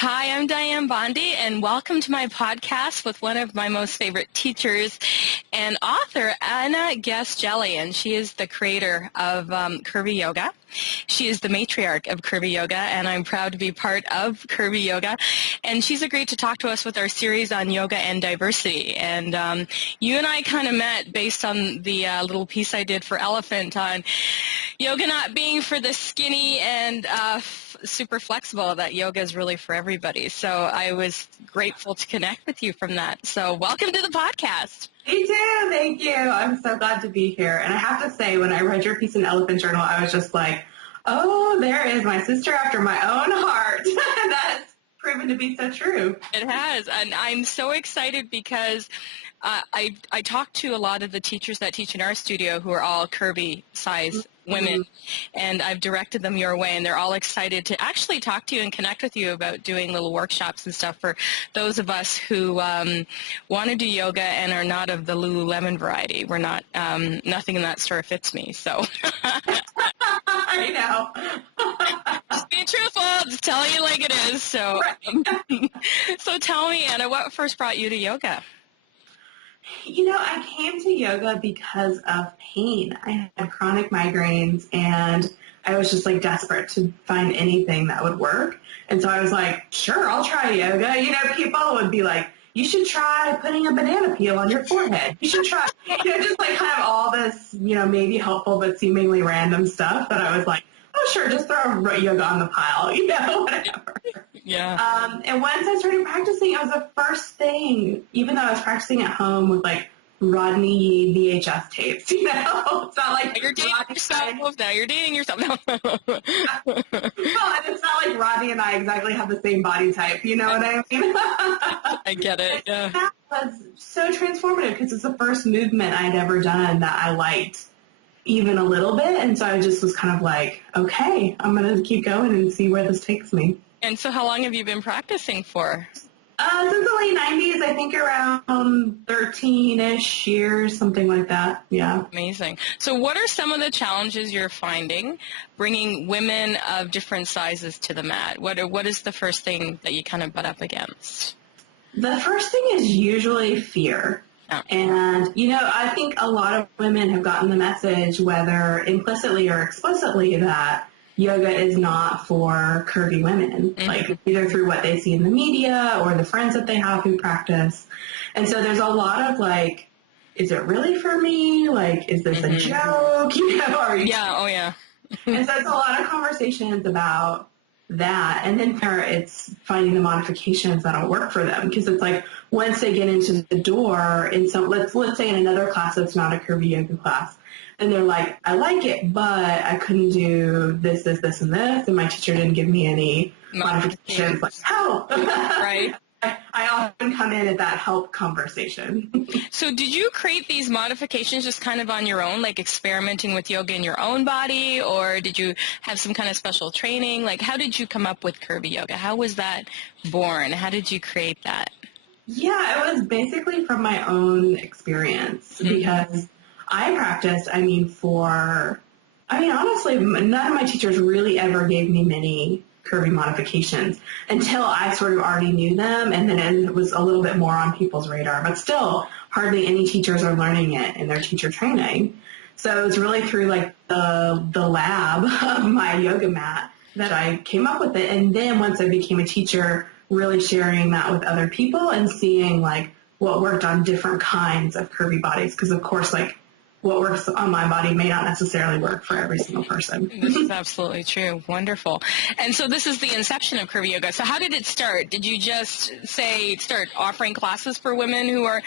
Hi, I'm Dianne Bondy, and welcome to my podcast with one of my most favorite teachers and author, Anna Guest-Jelley, and she is the creator of Curvy Yoga. She is the matriarch of Curvy Yoga, and I'm proud to be part of Curvy Yoga. And she's agreed to talk to us with our series on yoga and diversity. And you and I kind of met based on the little piece I did for Elephant on yoga not being for the skinny and super flexible, that yoga is really for everybody. So I was grateful to connect with you from that. So welcome to the podcast. Me too. Thank you. I'm so glad to be here. And I have to say, when I read your piece in Elephant Journal, I was just like, oh, there is my sister after my own heart. That's proven to be so true. It has. And I'm so excited because I talked to a lot of the teachers that teach in our studio who are all curvy size women, and I've directed them your way, and they're all excited to actually talk to you and connect with you about doing little workshops and stuff for those of us who want to do yoga and are not of the Lululemon variety. We're not, nothing in that store fits me, so. I know. Just be truthful, just tell you like it is. So, so tell me, Anna, what first brought you to yoga? You know, I came to yoga because of pain. I had chronic migraines, and I was just like desperate to find anything that would work. And so I was like, sure, I'll try yoga. You know, people would be like, you should try putting a banana peel on your forehead. You should try, just like kind of all this, maybe helpful but seemingly random stuff that I was like, oh, sure, just throw yoga on the pile, whatever. Yeah. And once I started practicing, it was the first thing, even though I was practicing at home with like Rodney VHS tapes, It's not like you're dating yourself. Now you're dating yourself. No. Well, and it's not like Rodney and I exactly have the same body type, you know what I mean? I get it, yeah. That was so transformative because it's the first movement I'd ever done that I liked even a little bit. And so I just was kind of like, okay, I'm going to keep going and see where this takes me. And so how long have you been practicing for? Since the late 90s, I think around 13-ish years, something like that, yeah. Amazing. So what are some of the challenges you're finding bringing women of different sizes to the mat? What is the first thing that you kind of butt up against? The first thing is usually fear. Oh. And, I think a lot of women have gotten the message, whether implicitly or explicitly, that yoga is not for curvy women, like either through what they see in the media or the friends that they have who practice. And so there's a lot of like, is it really for me? Like, is this a joke? Yeah, oh yeah. And so it's a lot of conversations about that. And then it's finding the modifications that'll work for them. Because it's like, once they get into the door in some, let's say in another class that's not a curvy yoga class, and they're like, I like it, but I couldn't do this, and this, and my teacher didn't give me any modifications. Like, help! Right. I often come in at that help conversation. So did you create these modifications just kind of on your own, like experimenting with yoga in your own body, or did you have some kind of special training? Like, how did you come up with Curvy Yoga? How was that born? How did you create that? Yeah, it was basically from my own experience because I practiced, honestly, none of my teachers really ever gave me many curvy modifications until I sort of already knew them, and then it was a little bit more on people's radar. But still, hardly any teachers are learning it in their teacher training. So it was really through like the lab of my yoga mat that I came up with it. And then once I became a teacher, really sharing that with other people and seeing like what worked on different kinds of curvy bodies. Because of course, like, what works on my body may not necessarily work for every single person. This is absolutely true. Wonderful. And so this is the inception of Curvy Yoga. So how did it start? Did you just start offering classes for women who are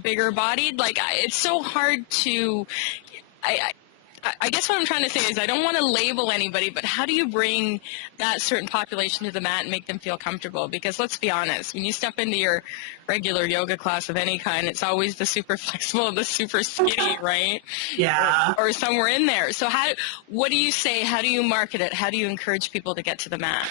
bigger bodied? Like, it's so hard to... I guess what I'm trying to say is I don't want to label anybody, but how do you bring that certain population to the mat and make them feel comfortable? Because let's be honest, when you step into your regular yoga class of any kind, it's always the super flexible, the super skinny, right? Yeah. Or somewhere in there. So what do you say? How do you market it? How do you encourage people to get to the mat?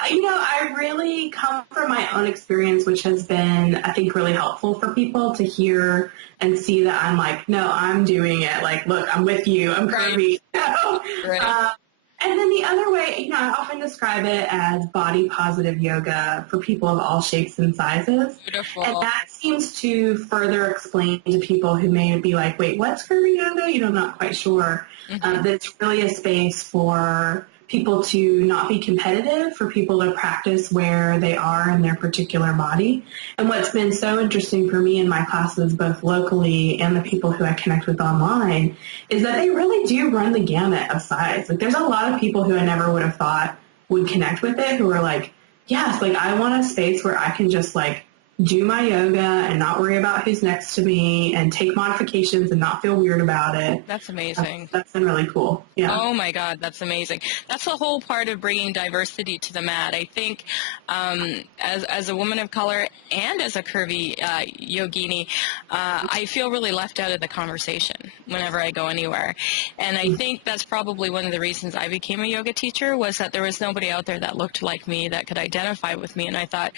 I really come from my own experience, which has been, I think, really helpful for people to hear and see that I'm like, no, I'm doing it. Like, look, I'm with you. I'm curvy. Right. And then the other way, I often describe it as body positive yoga for people of all shapes and sizes. And Beautiful. that seems to further explain to people who may be like, wait, what's curvy yoga? I'm not quite sure. Mm-hmm. That it's really a space for people to not be competitive, for people to practice where they are in their particular body. And what's been so interesting for me in my classes, both locally and the people who I connect with online, is that they really do run the gamut of size. Like there's a lot of people who I never would have thought would connect with it who are like, yes, like I want a space where I can just like do my yoga and not worry about who's next to me and take modifications and not feel weird about it. That's amazing. That's been really cool. Yeah. Oh my God, that's amazing. That's the whole part of bringing diversity to the mat. I think as a woman of color and as a curvy yogini, I feel really left out of the conversation whenever I go anywhere. And I think that's probably one of the reasons I became a yoga teacher was that there was nobody out there that looked like me, that could identify with me. And I thought,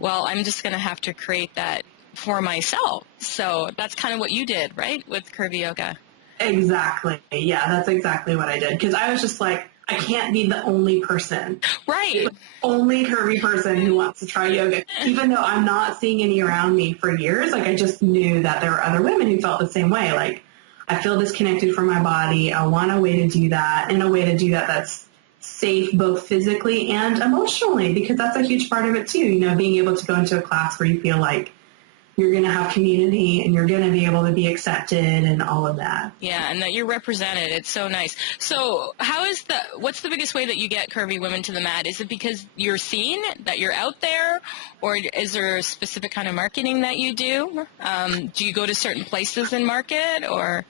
well, I'm just going to have to create that for myself. So that's kind of what you did, right, with curvy yoga? Exactly. Yeah, that's exactly what I did. Because I was just like, I can't be the only person. Right. The only curvy person who wants to try yoga. Even though I'm not seeing any around me for years, like I just knew that there were other women who felt the same way. Like, I feel disconnected from my body. I want a way to do that, and a way to do that that's safe both physically and emotionally, because that's a huge part of it too. Being able to go into a class where you feel like you're going to have community and you're going to be able to be accepted and all of that. Yeah, and that you're represented. It's so nice. So what's the biggest way that you get curvy women to the mat? Is it because you're seen, that you're out there, or is there a specific kind of marketing that you do? Do you go to certain places and market, or?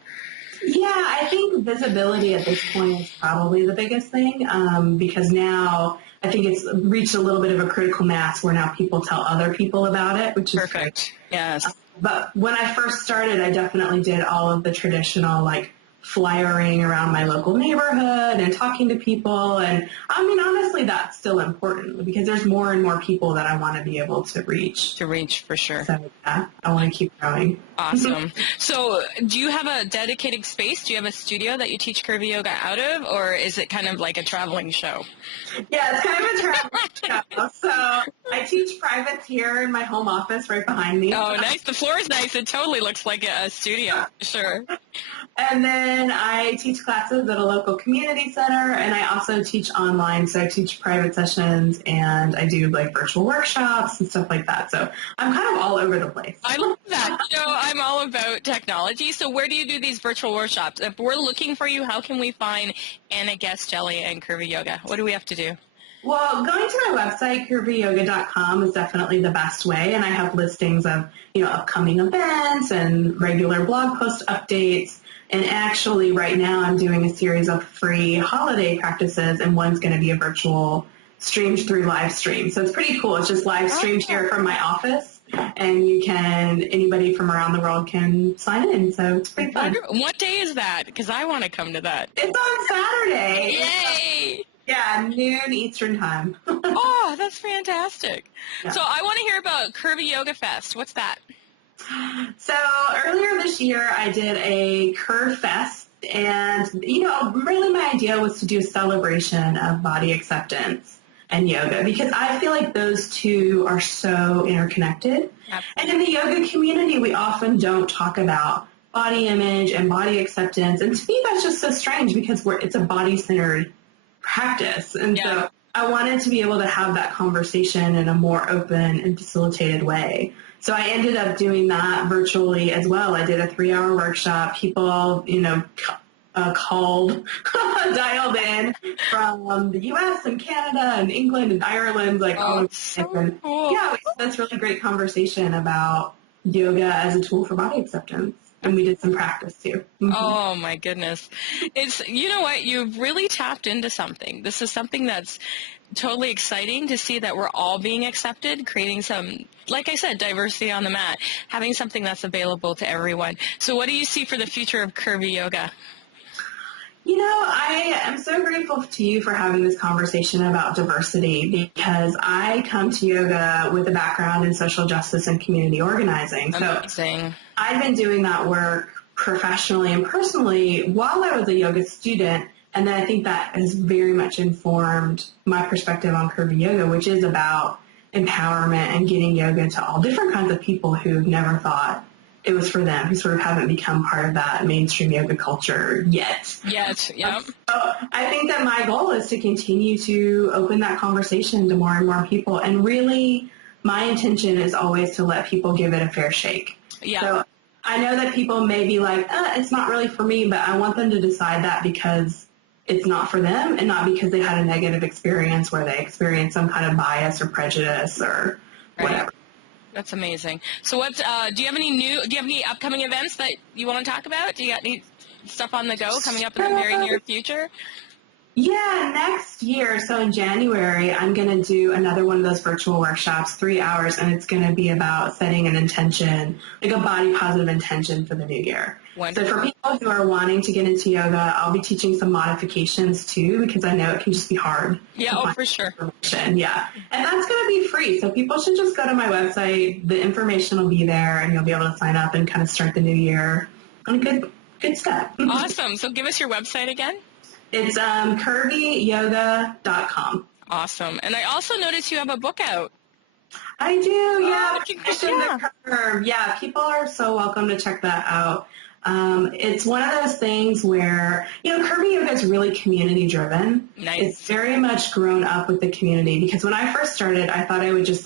Yeah, I think visibility at this point is probably the biggest thing, because now I think it's reached a little bit of a critical mass where now people tell other people about it, which is Perfect. great. Yes. But when I first started, I definitely did all of the traditional, like, flyering around my local neighborhood and talking to people. And I mean, honestly, that's still important because there's more and more people that I want to be able to reach. To reach, for sure. So yeah, I want to keep growing. Awesome. So do you have a dedicated space? Do you have a studio that you teach curvy yoga out of, or is it kind of like a traveling show? Yeah, it's kind of a traveling show. So I teach privates here in my home office right behind me. Oh, nice. The floor is nice. It totally looks like a studio, for sure. And then I teach classes at a local community center, and I also teach online. So I teach private sessions, and I do like virtual workshops and stuff like that. So I'm kind of all over the place. I love that. I'm all about technology. So where do you do these virtual workshops? If we're looking for you, how can we find Anna Guest-Jelley and Curvy Yoga? What do we have to do? Well, going to my website, curvyyoga.com, is definitely the best way, and I have listings of, upcoming events and regular blog post updates. And actually, right now, I'm doing a series of free holiday practices, and one's going to be a virtual streamed through live stream. So it's pretty cool. It's just live streamed here from my office, and anybody from around the world can sign in. So it's pretty fun. What day is that? Because I want to come to that. It's on Saturday. Yay! Yeah, noon Eastern time. Oh, that's fantastic. Yeah. So I want to hear about Curvy Yoga Fest. What's that? So earlier this year, I did a Curve Fest, and, really my idea was to do a celebration of body acceptance and yoga, because I feel like those two are so interconnected. Absolutely. And in the yoga community, we often don't talk about body image and body acceptance, and to me, that's just so strange because it's a body-centered practice. And so I wanted to be able to have that conversation in a more open and facilitated way. So I ended up doing that virtually as well. I did a 3-hour workshop. People, called, dialed in from the U.S. and Canada and England and Ireland. Cool. Yeah, that's really great conversation about yoga as a tool for body acceptance. And we did some practice too. Mm-hmm. Oh my goodness. You know what? You've really tapped into something. This is something that's totally exciting to see, that we're all being accepted, creating some, like I said, diversity on the mat, having something that's available to everyone. So what do you see for the future of curvy yoga? I am so grateful to you for having this conversation about diversity, because I come to yoga with a background in social justice and community organizing. Amazing. So I've been doing that work professionally and personally while I was a yoga student, And then I think that has very much informed my perspective on Curvy yoga, which is about empowerment and getting yoga to all different kinds of people who've never thought it was for them, who sort of haven't become part of that mainstream yoga culture yet. Yes, yeah. So I think that my goal is to continue to open that conversation to more and more people. And really, my intention is always to let people give it a fair shake. Yeah. So I know that people may be like, it's not really for me, but I want them to decide that because it's not for them and not because they had a negative experience where they experienced some kind of bias or prejudice or whatever. That's amazing. So what, do you have any upcoming events that you want to talk about? Do you got any stuff on the go coming up in the very near future? Yeah, next year, so in January, I'm going to do another one of those virtual workshops, 3 hours, and it's going to be about setting an intention, like a body positive intention for the new year. Wonderful. So for people who are wanting to get into yoga, I'll be teaching some modifications too, because I know it can just be hard. Yeah, for sure. Yeah, and that's going to be free, so people should just go to my website. The information will be there, and you'll be able to sign up and kind of start the new year on a good step. Awesome. So give us your website again. It's curvyyoga.com. Awesome. And I also noticed you have a book out. I do, yeah. Yeah. People are so welcome to check that out. It's one of those things where, Curvy yoga is really community driven. Nice. It's very much grown up with the community because when I first started, I thought I would just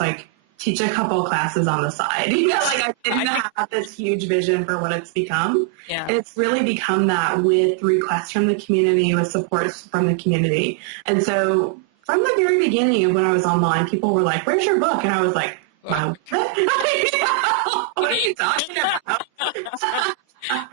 teach a couple classes on the side. I didn't have this huge vision for what it's become. Yeah. And it's really become that with requests from the community, with support from the community. And so from the very beginning of when I was online, people were like, "Where's your book?" And I was like, "My what? What are you talking about?" So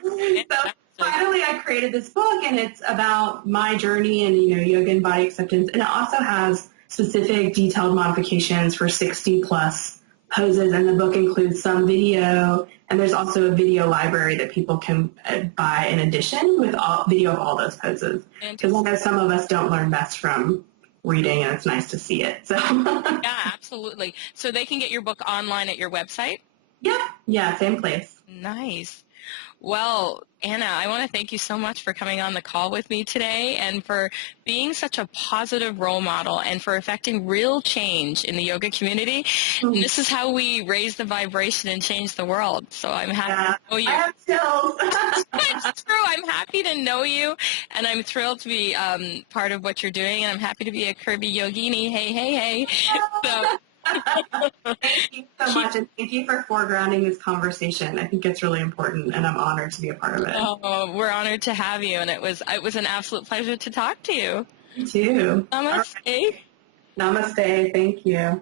finally I created this book, and it's about my journey and, yoga and body acceptance. And it also has specific detailed modifications for 60 plus poses, and the book includes some video, and there's also a video library that people can buy in addition with video of all those poses, because I know some of us don't learn best from reading, and it's nice to see it. So yeah, absolutely. So they can get your book online at your website? Yep. Yeah, same place. Nice. Well, Anna, I want to thank you so much for coming on the call with me today and for being such a positive role model and for affecting real change in the yoga community. Mm-hmm. And this is how we raise the vibration and change the world. So I'm happy to know you. I have chills. It's true. I'm happy to know you, and I'm thrilled to be part of what you're doing, and I'm happy to be a Curvy yogini. Hey, hey, hey. So, thank you so much, and thank you for foregrounding this conversation. I think it's really important, and I'm honored to be a part of it. Oh, we're honored to have you, and it was an absolute pleasure to talk to you. You too. Namaste. Right. Namaste. Thank you.